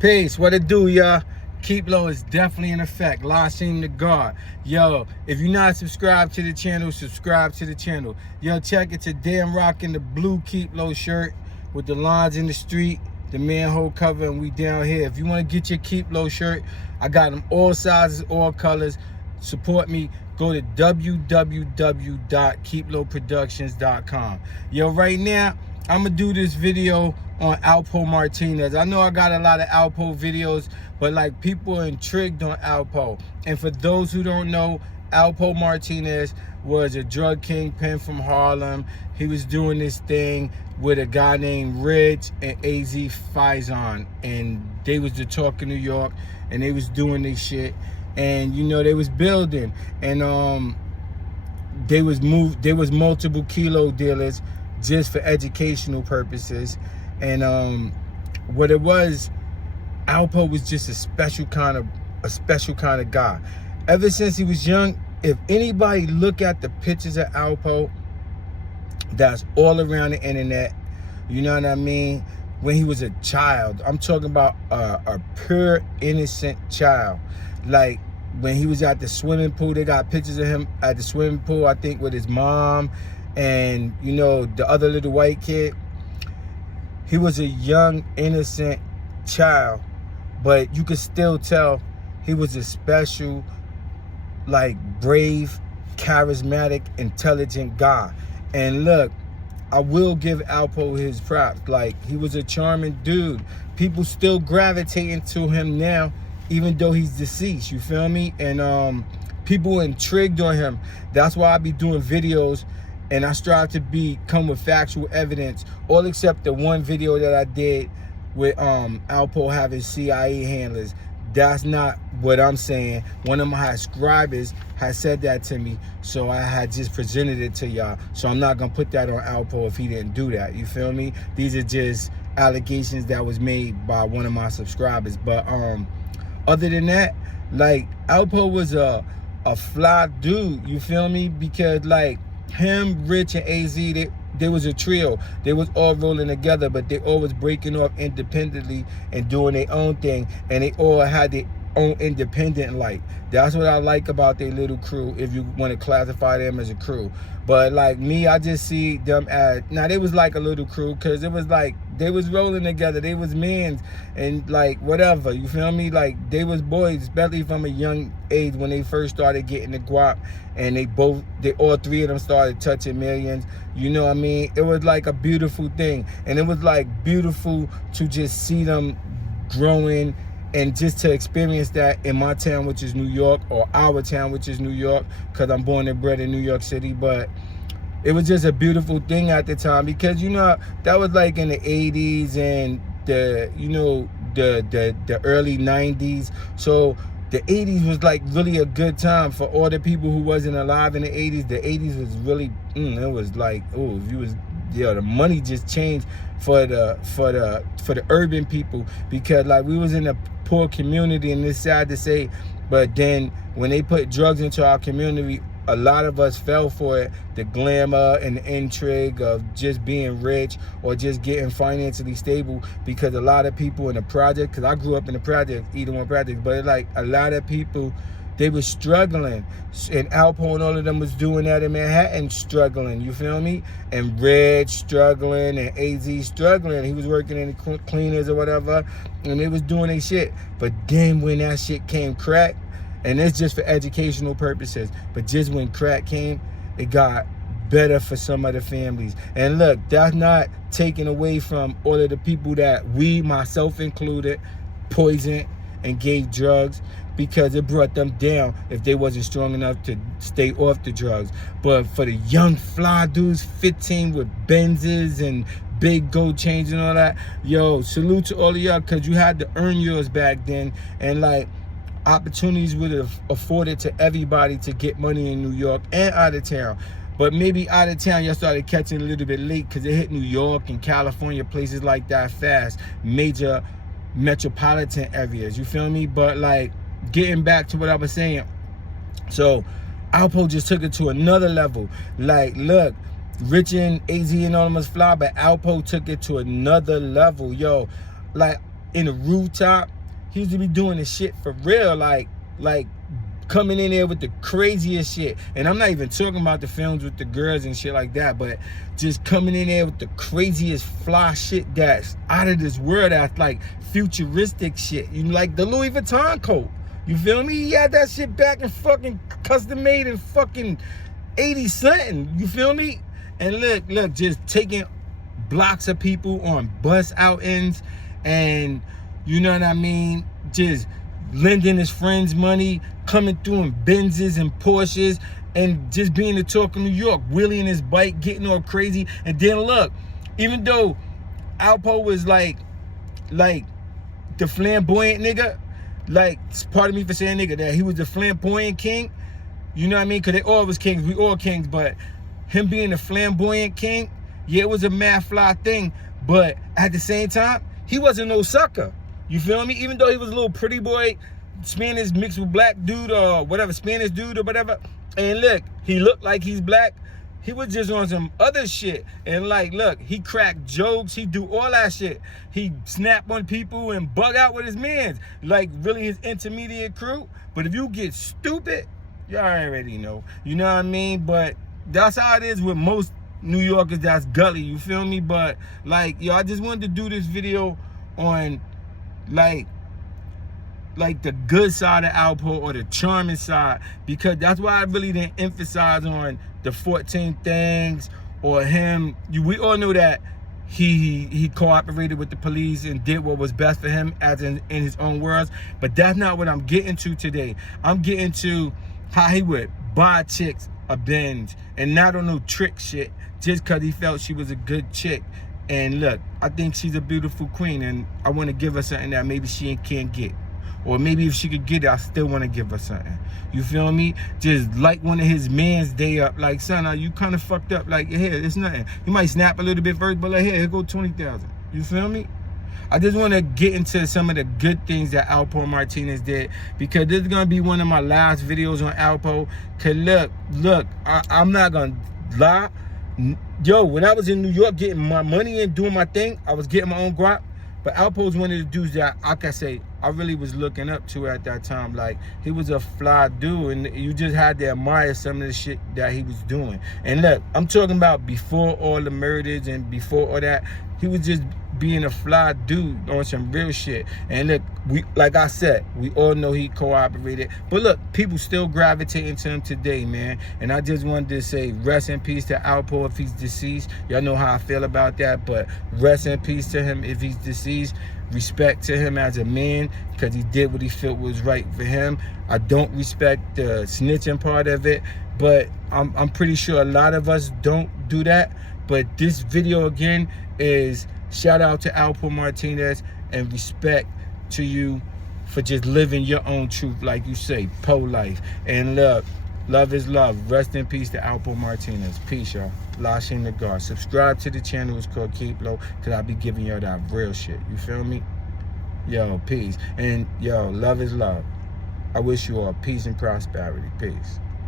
Peace. What it do, y'all? Keep low is definitely in effect. La Shame to God. Yo, if you're not subscribed to the channel, subscribe to the channel. Yo, check it. Today I'm rocking the blue Keep Low shirt with the lines in the street, the manhole cover, and we down here. If you want to get your Keep Low shirt, I got them all sizes, all colors. Support me. Go to www.keeplowproductions.com. Yo, right now, I'm going to do this video on Alpo Martinez. I know I got a lot of Alpo videos, but like people are intrigued on Alpo. And for those who don't know, Alpo Martinez was a drug kingpin from Harlem. He was doing this thing with a guy named Rich and AZ FAISON. And they was the talk in New York, and they was doing this shit. And you know, they was building, and there was multiple kilo dealers just for educational purposes. And what it was, Alpo was just a special kind of guy. Ever since he was young, if anybody look at the pictures of Alpo that's all around the internet, you know what I mean, when he was a child, I'm talking about a pure innocent child. Like when he was at the swimming pool, they got pictures of him at the swimming pool, I think with his mom and, you know, the other little white kid. He was a young, innocent child, but you could still tell he was a special, like, brave, charismatic, intelligent guy. And look, I will give Alpo his props. Like, he was a charming dude. People still gravitating to him now, even though he's deceased, you feel me? And people intrigued on him. That's why I be doing videos, and I strive to come with factual evidence, all except the one video that I did with Alpo having CIA handlers. That's not what I'm saying. One of my subscribers has said that to me, so I had just presented it to y'all. So I'm not gonna put that on Alpo if he didn't do that, you feel me? These are just allegations that was made by one of my subscribers. But other than that, like, Alpo was a fly dude, you feel me? Because like him, Rich, and AZ, they was a trio. They was all rolling together, but they always breaking off independently and doing their own thing, and they all had their own independent life. That's what I like about their little crew, if you want to classify them as a crew. But like me, I just see them as, now they was like a little crew, because it was like they was rolling together, they was mans, and like whatever, you feel me? Like they was boys, especially from a young age when they first started getting the guap, and all three of them started touching millions, you know what I mean? It was like a beautiful thing, and it was like beautiful to just see them growing, and just to experience that in my town, which is New York, or our town, which is New York, because I'm born and bred in New York City. But it was just a beautiful thing at the time, because, you know, that was like in the 80s and the, you know, the early 90s. So the 80s was like really a good time for all the people who wasn't alive in the 80s. The 80s was really, it was like, oh, if you was, yeah, the money just changed for the urban people, because like we was in a poor community, and it's sad to say, but then when they put drugs into our community, a lot of us fell for it, the glamour and the intrigue of just being rich or just getting financially stable. Because a lot of people in the project, because I grew up in the project, either one project, but like a lot of people, they were struggling, and Alpo and all of them was doing that in Manhattan, struggling, you feel me? And Red struggling, and AZ struggling. He was working in the cleaners or whatever, and they was doing their shit. But then when that shit came crack, and it's just for educational purposes, but just when crack came, it got better for some of the families. And look, that's not taken away from all of the people that we, myself included, poisoned and gave drugs, because it brought them down if they wasn't strong enough to stay off the drugs. But for the young fly dudes, 15 with Benzes and big gold chains and all that, yo, salute to all of y'all, because you had to earn yours back then. And like, opportunities would have afforded to everybody to get money in New York and out of town. But maybe out of town, y'all started catching a little bit late, because it hit New York and California, places like that fast, major metropolitan areas, you feel me? But like, getting back to what I was saying, so Alpo just took it to another level. Like, look, Rich and AZ and all them was fly, but Alpo took it to another level. Yo, like, in the rooftop. He used to be doing the shit for real, like coming in there with the craziest shit. And I'm not even talking about the films with the girls and shit like that, but just coming in there with the craziest fly shit that's out of this world, that's like futuristic shit. You know, like the Louis Vuitton coat. You feel me? He had that shit back in fucking custom made in fucking 80 something. You feel me? And look, just taking blocks of people on bus outings, and you know what I mean? Just lending his friends money, coming through in Benzes and Porsches, and just being the talk of New York, wheeling his bike, getting all crazy. And then look, even though Alpo was like the flamboyant nigga, like, pardon me for saying nigga, that he was the flamboyant king, you know what I mean? Because they all was kings, we all kings, but him being the flamboyant king, yeah, it was a mad fly thing, but at the same time, he wasn't no sucker. You feel me? Even though he was a little pretty boy, Spanish mixed with black dude or whatever, Spanish dude or whatever. And look, he looked like he's black. He was just on some other shit. And like, look, he cracked jokes. He do all that shit. He snap on people and bug out with his mans. Like really his intermediate crew. But if you get stupid, y'all already know. You know what I mean? But that's how it is with most New Yorkers that's gully. You feel me? But like, yo, I just wanted to do this video on like the good side of Alpo, or the charming side, because that's why I really didn't emphasize on the 14 things or him. We all know that he cooperated with the police and did what was best for him as in his own words, but that's not what I'm getting to today. I'm getting to how he would buy chicks a Benz and not on no trick shit just because he felt she was a good chick. And look, I think she's a beautiful queen, and I want to give her something that maybe she can't get. Or maybe if she could get it, I still want to give her something. You feel me? Just like one of his man's day up, like, son, you kind of fucked up. Like, here, it's nothing. You might snap a little bit first, but like, here go 20,000. You feel me? I just want to get into some of the good things that Alpo Martinez did, because this is going to be one of my last videos on Alpo. Because look, I'm not going to lie. Yo, when I was in New York getting my money and doing my thing, I was getting my own guap. But Alpo's one of the dudes that I can say I really was looking up to at that time. Like, he was a fly dude, and you just had to admire some of the shit that he was doing. And look, I'm talking about before all the murders and before all that. He was just being a fly dude on some real shit. And look, like I said, we all know he cooperated. But look, people still gravitating to him today, man. And I just wanted to say rest in peace to Alpo if he's deceased. Y'all know how I feel about that, but rest in peace to him if he's deceased. Respect to him as a man, because he did what he felt was right for him. I don't respect the snitching part of it, but I'm pretty sure a lot of us don't do that. But this video again is shout out to Alpo Martinez, and respect to you for just living your own truth, like you say, pro-life. And look, love is love. Rest in peace to Alpo Martinez. Peace, y'all. Lashing the guard. Subscribe to the channel. It's called Keep Low, because I'll be giving y'all that real shit. You feel me? Yo, peace. And yo, love is love. I wish you all peace and prosperity. Peace.